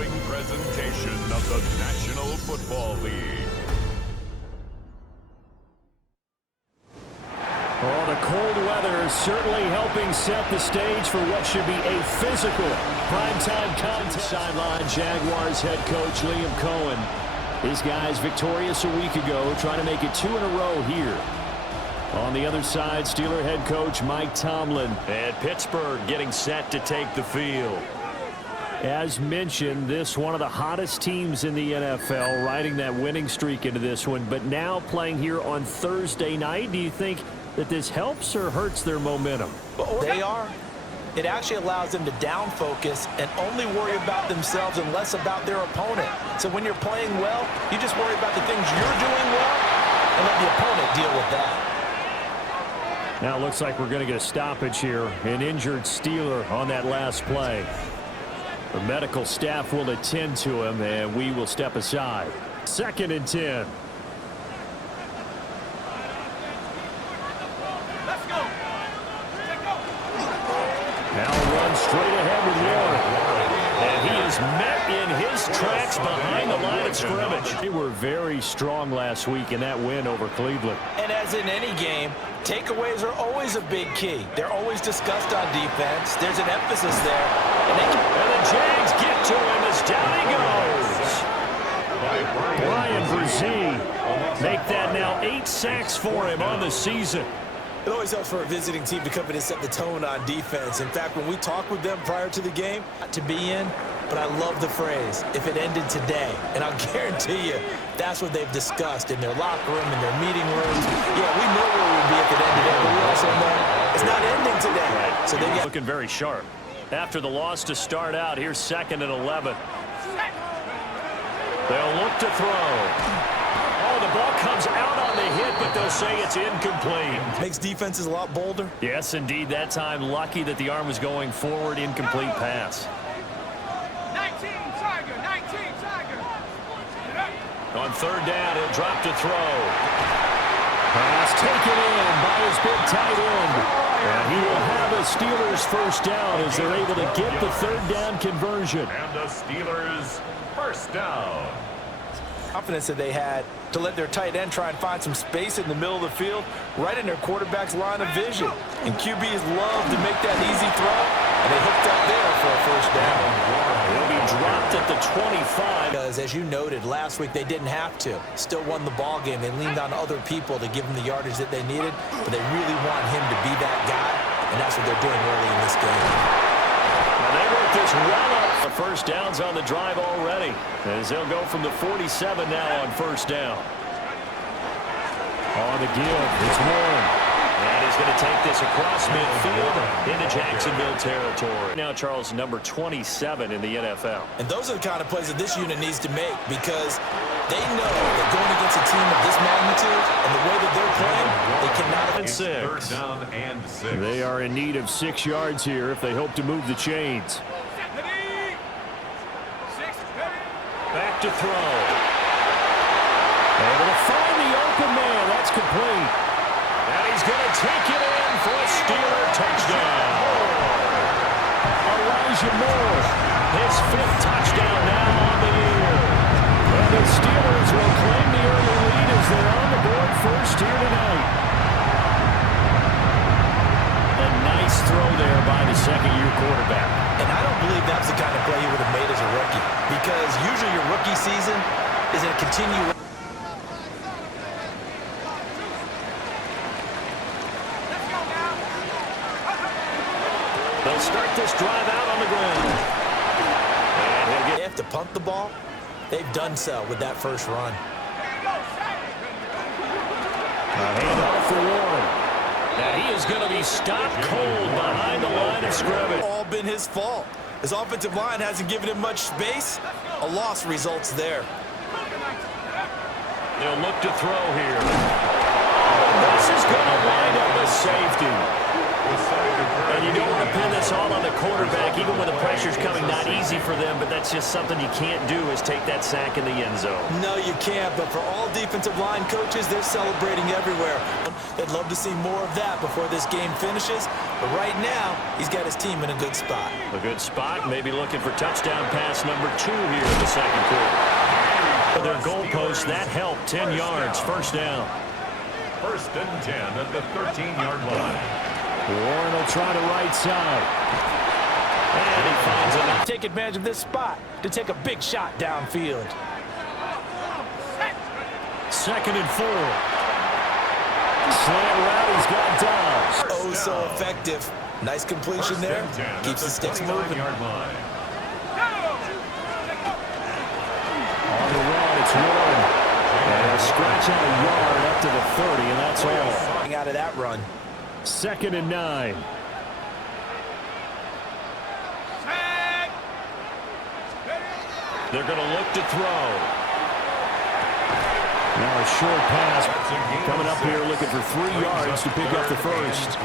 following presentation of the National Football League. Oh, the cold weather is certainly helping set the stage for what should be a physical primetime contest. Sideline Jaguars head coach Liam Cohen. His guys victorious a week ago, trying to make it 2 in a row here. On the other side, Steeler head coach Mike Tomlin. And Pittsburgh getting set to take the field. As mentioned, this one of the hottest teams in the NFL, riding that winning streak into this one, but now playing here on Thursday night. Do you think that this helps or hurts their momentum? They are. It actually allows them to down focus and only worry about themselves and less about their opponent. So when you're playing well, you just worry about the things you're doing well and let the opponent deal with that. Now it looks like we're going to get a stoppage here. An injured Steeler on that last play. The medical staff will attend to him, and we will step aside. 2nd and 10. Now run straight ahead with Warren. And he is met in his tracks behind the line of scrimmage. They were very strong last week in that win over Cleveland. And as in any game, takeaways are always a big key. They're always discussed on defense. There's an emphasis there. And the Jags get to him as down he goes. Brian Brzee make that now 8 sacks for him on the season. It always helps for a visiting team to come in and set the tone on defense. In fact, when we talked with them prior to the game, not to be in, but I love the phrase, if it ended today. And I'll guarantee you, that's what they've discussed in their locker room, in their meeting rooms. Yeah, we know where we'd be if it ended today, but we also know it's not ending today. Right. So they get looking very sharp. After the loss to start out, here's 2nd and 11. They'll look to throw. Oh, the ball comes out on the hit, but they'll say it's incomplete. Makes defenses a lot bolder. Yes, indeed. That time, lucky that the arm was going forward. Incomplete pass. 19 Tiger. On 3rd down, he'll drop to throw. Pass taken in by his big tight end. And he will have a Steelers 1st down as they're able to get the 3rd down conversion. And the Steelers 1st down. Confidence that they had to let their tight end try and find some space in the middle of the field, right in their quarterback's line of vision. And QBs love to make that easy throw, and they hooked up there for a 1st down. He'll be dropped at the 25. Because, as you noted, last week they didn't have to. Still won the ball game. They leaned on other people to give them the yardage that they needed, but they really want him to be that guy, and that's what they're doing early in this game. Now they work this well up. The 1st down's on the drive already, as they'll go from the 47 now on 1st down. On the give, it's Warren. And he's going to take this across midfield into Jacksonville territory. Now, Charles, number 27 in the NFL. And those are the kind of plays that this unit needs to make, because they know that going against a team of this magnitude and the way that they're playing, they cannot have 3rd down and 6. They are in need of 6 yards here if they hope to move the chains. Back to throw. Able to find the open man. That's complete. And he's going to take it in for a Steeler touchdown. Elijah Moore, his 5th touchdown now on the year. And the Steelers will claim the early lead as they're on the board first here tonight. A nice throw there by the 2nd-year quarterback. And I don't believe that's the kind of play he would have made as a rookie, because usually your rookie season is a continuation. They'll start this drive out on the ground. And They have to punt the ball. They've done so with that 1st run. a handoff for Warren. And he is going to be stopped cold behind the line of scrimmage. All been his fault. His offensive line hasn't given him much space. A loss results there. They'll look to throw here. This is going to wind up a safety. And you don't want to pin this all on the quarterback, even when the pressure's coming. Not easy for them, but that's just something you can't do is take that sack in the end zone. No, you can't, but for all defensive line coaches, they're celebrating everywhere. They'd love to see more of that before this game finishes, but right now, he's got his team in a good spot. A good spot, maybe looking for touchdown pass number 2 here in the second quarter. For their goalpost, that helped. 10 yards, first down. First and 10 at the 13-yard line. Warren will try the right side. And he finds enough. Take advantage of this spot to take a big shot downfield. Second and 4. Slant route, he's got Dobbs. Oh, so effective. Nice completion there. Keeps the sticks moving. On the run, it's Warren. And he'll scratch out a yard up to the 30, and that's all. Out of that run. Second and 9. They're going to look to throw. Now a short pass coming up here looking for 3 yards to pick up the first.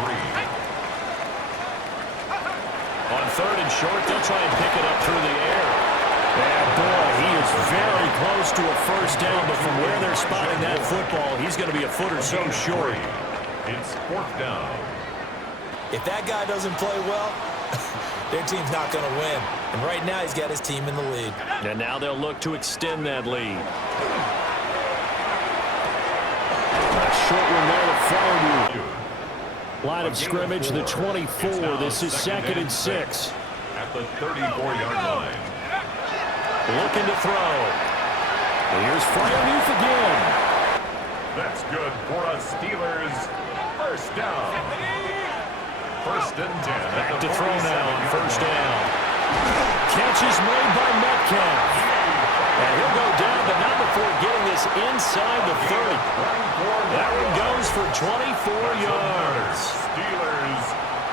On third and short, they'll try and pick it up through the air. And boy, he is very close to a first down, but from where they're spotting that football, he's going to be a foot or so short. It's 4th down. If that guy doesn't play well, their team's not going to win. And right now, he's got his team in the lead. And now they'll look to extend that lead. A short one there to Fairview. Line of scrimmage, the 24. This is second and 6. At the 34-yard line. Looking to throw. Here's Fairview again. That's good for a Steelers first down. First and 10. Back to throw now on first down. Catch is made by Metcalf. And he'll go down, but not before getting this inside the 30. That one goes for 24 yards. Steelers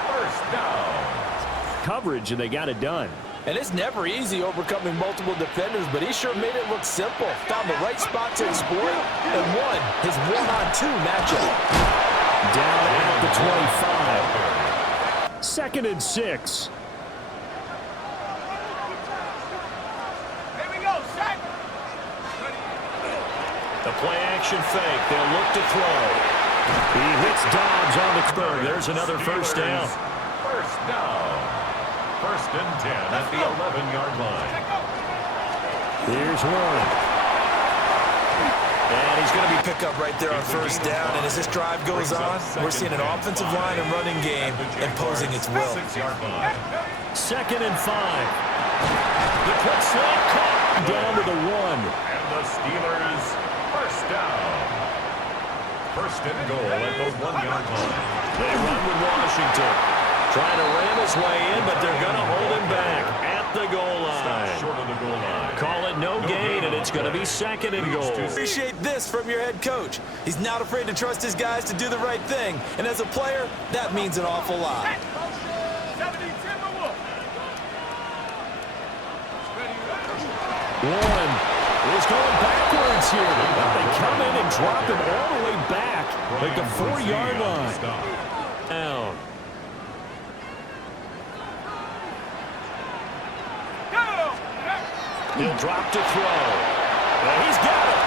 first down. Coverage, and they got it done. And it's never easy overcoming multiple defenders, but he sure made it look simple. Found the right spot to exploit and won his 1-on-2 matchup. Down at the 25. Second and 6. Here we go, set. The play-action fake. They'll look to throw. He hits Dobbs on the curve. There's another first down. First down. First and 10 at the 11-yard line. Here's Warren. And he's going to be picked up right there on first down. And as this drive goes on, we're seeing an offensive line and running game imposing its will. 6-yard line. Second and 5. The quick slant caught down to the 1. And the Steelers first down. First and goal at the 1-yard line. They run with Washington. Trying to ram his way in, but they're going to hold him back at the goal line. Short of the goal line. Call it no gain, and it's going to be second and goal. Appreciate this from your head coach. He's not afraid to trust his guys to do the right thing. And as a player, that means an awful lot. 70 Timberwolves. Warren is going backwards here. They come in and drop him all the way back at the 4-yard line. Down. He'll drop to throw. And he's got it.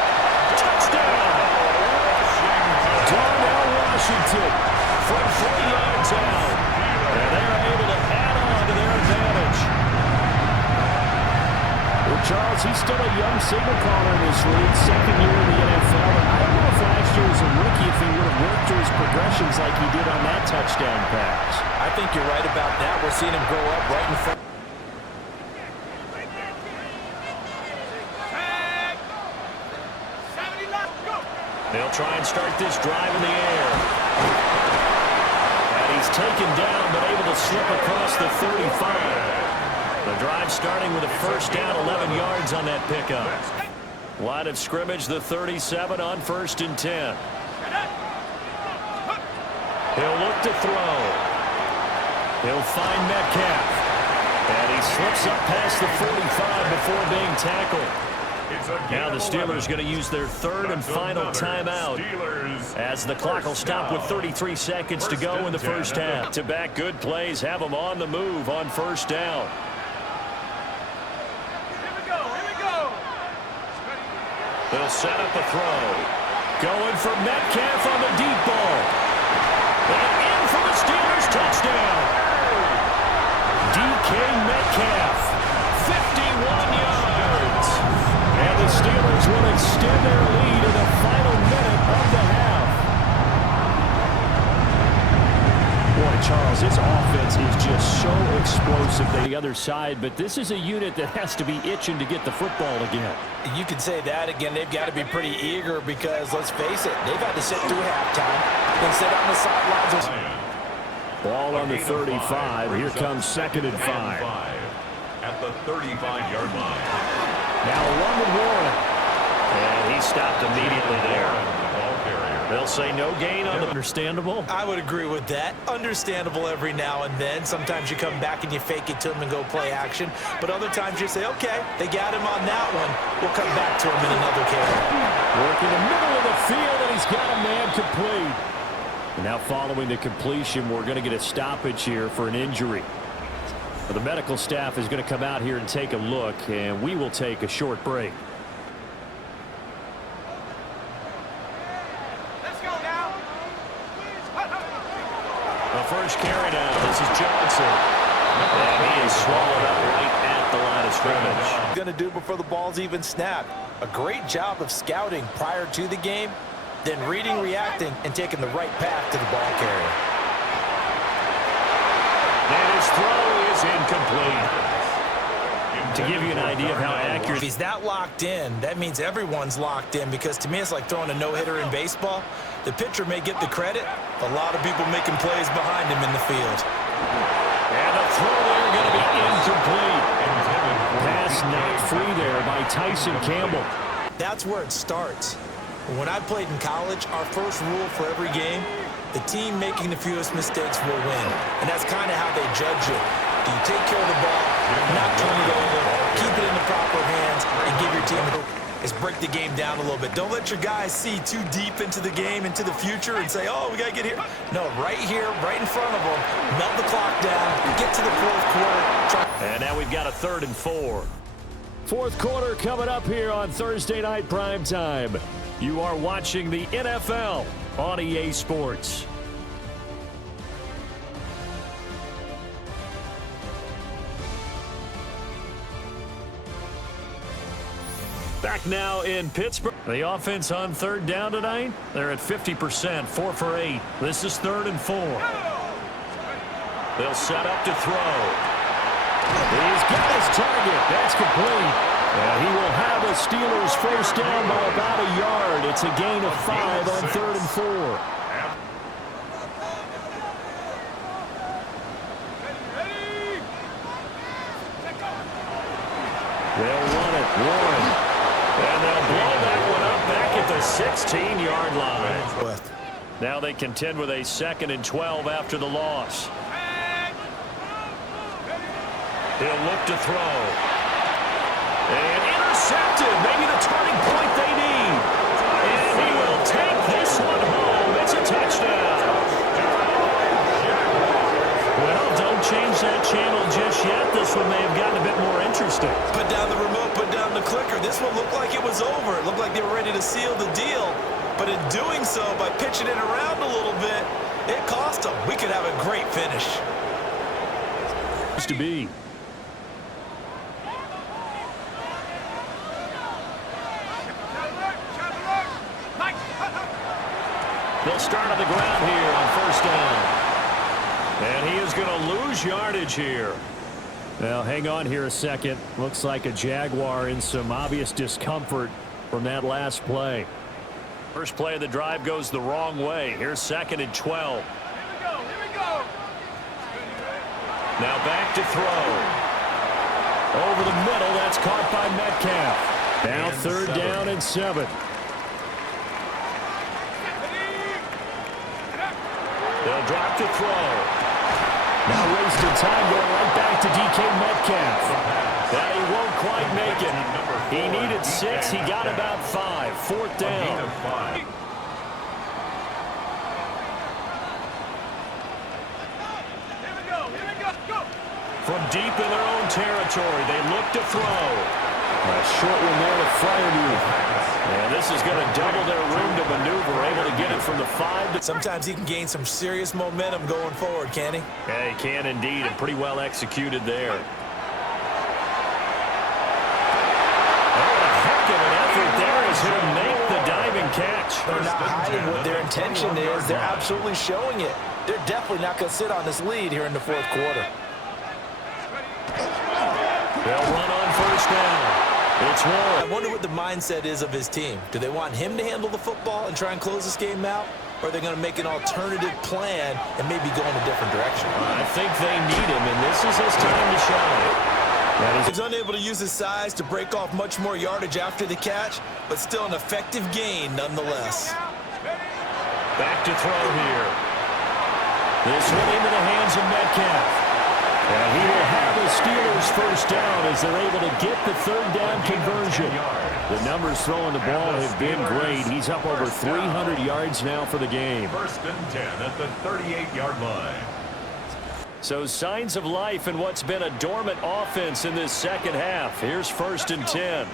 Touchdown. Darnell Washington from 4 yards out. And they're able to add on to their advantage. Well, Charles, he's still a young signal caller in this league, second year in the NFL. And I don't know if last year as a rookie if he would have worked through his progressions like he did on that touchdown pass. I think you're right about that. We're seeing him grow up right in front. They'll try and start this drive in the air. And he's taken down, but able to slip across the 35. The drive starting with a first down, 11 yards on that pickup. Line of scrimmage, the 37 on first and 10. He'll look to throw. He'll find Metcalf. And he slips up past the 45 before being tackled. Now the Steelers going to use their third and final timeout as the clock will stop with 33 seconds to go in the first half. To back good plays, have them on the move on first down. They'll set up a throw. Going for Metcalf on the deep ball. And in for the Steelers touchdown. DK Metcalf, 51 yards. And the Steelers will extend their lead in the final minute of the half. Boy, Charles, this offense is just so explosive on the other side, but this is a unit that has to be itching to get the football again. You can say that again. They've got to be pretty eager because, let's face it, they've had to sit through halftime and sit on the sidelines. Ball on the 35. Here comes 2nd and 5. At the 35-yard line. Now 1 with Warren. And he stopped immediately there. They'll say no gain on the understandable. I would agree with that. Understandable every now and then. Sometimes you come back and you fake it to him and go play action. But other times you say, okay, they got him on that one. We'll come back to him in another carry. Work in the middle of the field, and he's got a man complete. And now following the completion, we're going to get a stoppage here for an injury. The medical staff is going to come out here and take a look, and we will take a short break. First carry down. This is Johnson. And he is swallowed up right at the line of scrimmage. Going to do before the ball's even snapped. A great job of scouting prior to the game, then reading, reacting, and taking the right path to the ball carrier. And his throw is incomplete. To give you an idea of how accurate. If he's that locked in, that means everyone's locked in, because to me it's like throwing a no-hitter in baseball. The pitcher may get the credit, a lot of people making plays behind him in the field. And the throw there going to be incomplete. Pass knocked free there by Tyson Campbell. That's where it starts. When I played in college, our first rule for every game, the team making the fewest mistakes will win. And that's kind of how they judge you. Do you take care of the ball, not turn it over, keep it in the proper hands, and give your team a is break the game down a little bit. Don't let your guys see too deep into the game, into the future, and say, oh, we got to get here. No, right here, right in front of them, melt the clock down, get to the fourth quarter. And now we've got a 3rd and 4. Fourth quarter coming up here on Thursday Night Primetime. You are watching the NFL on EA Sports. Back now in Pittsburgh. The offense on 3rd down tonight. They're at 50%, 4 for 8. This is 3rd and 4. They'll set up to throw. He's got his target. That's complete. He will have the Steelers first down by about a yard. It's a gain of 5 on 3rd and 4. They'll run it. Warren. And they'll blow that one up back at the 16-yard line. Now they contend with a 2nd and 12 after the loss. He'll look to throw. And intercepted. Maybe the turning point they need. And he will take this one home. It's a touchdown. Well, don't change that channel just yet. This one may have gotten a bit more interesting. Put down the remote, put down the clicker. This one looked like it was over. It looked like they were ready to seal the deal. But in doing so, by pitching it around a little bit, it cost them. We could have a great finish. To be. They'll start on the ground here on 1st down. And he is going to lose yardage here. Now, hang on here a second. Looks like a Jaguar in some obvious discomfort from that last play. First play of the drive goes the wrong way. Here's 2nd and 12. Here we go. Now back to throw. Over the middle, that's caught by Metcalf. Now 3rd down and 7. They'll drop to throw. Now wasted time going right back to DK Metcalf. But he won't quite make it. He needed 6. He got about 5. 4th down. Here we go. Go. From deep in their own territory, they look to throw. A short one there to Freiermuth. And this is going to double their room to maneuver, able to get it from the 5. Sometimes he can gain some serious momentum going forward, can he? Yeah, he can indeed, and pretty well executed there. Oh, a heck of an effort there as he'll make the diving catch. They're not hiding what their intention is. They're absolutely showing it. They're definitely not going to sit on this lead here in the fourth quarter. They'll run on first down. It's Warren. I wonder what the mindset is of his team. Do they want him to handle the football and try and close this game out? Or are they going to make an alternative plan and maybe go in a different direction? I think they need him, and this is his time to shine. He's unable to use his size to break off much more yardage after the catch, but still an effective gain nonetheless. Back to throw here. This one into the hands of Metcalf. And he will have the Steelers first down as they're able to get the third down conversion. The numbers throwing the ball have been great. He's up over 300 yards now for the game. 1st and 10 at the 38-yard line. So signs of life in what's been a dormant offense in this second half. Here's 1st and 10.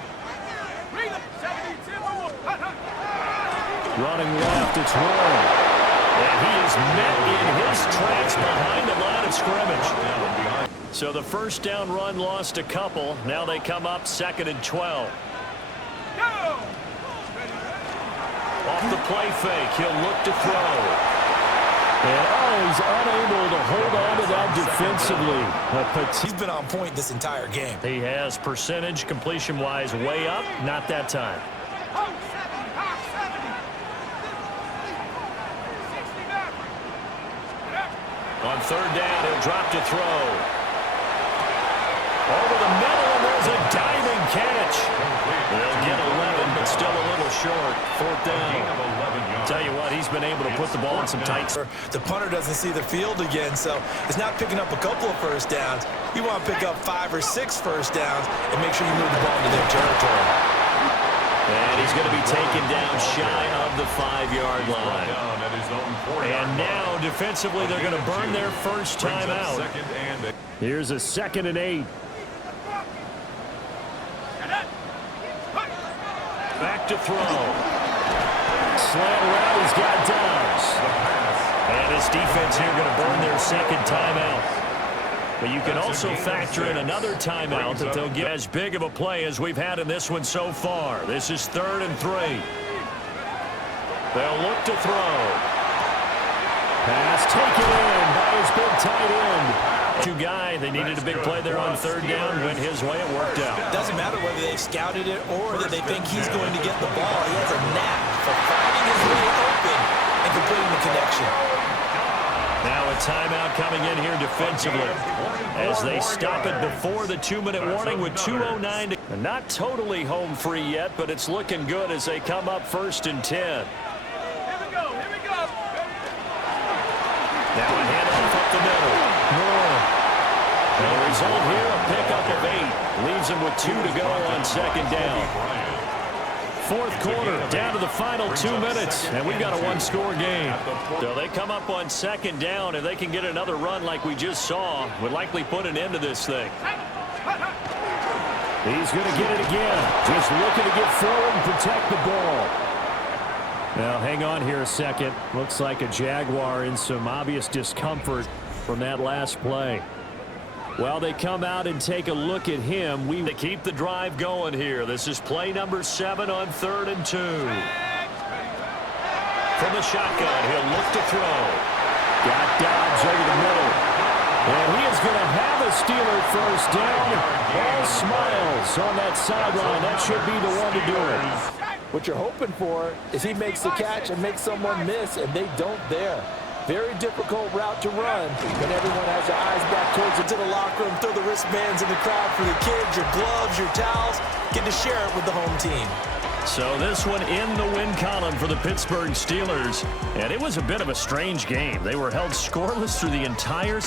Running left, it's Warren. And he is met in his tracks behind the line of scrimmage. So the first down run lost a couple. Now they come up 2nd and 12. Off the play fake, he'll look to throw. And he's unable to hold on to that defensively. He's been on point this entire game. He has percentage completion-wise way up. Not that time. On 3rd down, he'll drop to throw. Over the middle, and there's a diving catch. They'll get 11, but still a little short. 4th down. Tell you what, he's been able to put the ball in some tight. The punter doesn't see the field again, so it's not picking up a couple of first downs. You want to pick up 5 or 6 first downs and make sure you move the ball into their territory. And he's going to be taken down shy of the 5-yard line. And now, defensively, they're going to burn their first time out. Here's a 2nd and 8. Back to throw. Slant around, he's got Downs. And this defense here going to burn their 2nd timeout. But you can also factor in another timeout that they'll get as big of a play as we've had in this one so far. This is 3rd and 3. They'll look to throw. Pass taken in by his big tight end. Guy, they needed a big play there on 3rd down. Went his way, it worked out. Doesn't matter whether they've scouted it or that they think he's going to get the ball. He has a knack for finding his way open and completing the connection. Now a timeout coming in here defensively as they stop it before the 2-minute warning with 2:09 to... Not totally home free yet, but it's looking good as they come up 1st and 10. Here we go. Now a handoff up the middle. The result here, a pickup of 8. Leaves him with 2 to go on 2nd down. 4th quarter, down to the final 2 minutes, and we've got a 1-score game. So they come up on 2nd down, and they can get another run like we just saw, would likely put an end to this thing. He's going to get it again. Just looking to get forward and protect the ball. Now, hang on here a second. Looks like a Jaguar in some obvious discomfort from that last play. Well, they come out and take a look at him. They keep the drive going here. This is play number 7 on 3rd and 2. From the shotgun, he'll look to throw. Got Dobbs over the middle. And he is going to have a Steeler first down. All smiles on that sideline. That should be the one to do it. What you're hoping for is he makes the catch and makes someone miss, and they don't there. Very difficult route to run when everyone has their eyes back towards it. To the locker room, throw the wristbands in the crowd for the kids, your gloves, your towels. Get to share it with the home team. So this one in the win column for the Pittsburgh Steelers. And it was a bit of a strange game. They were held scoreless through the entire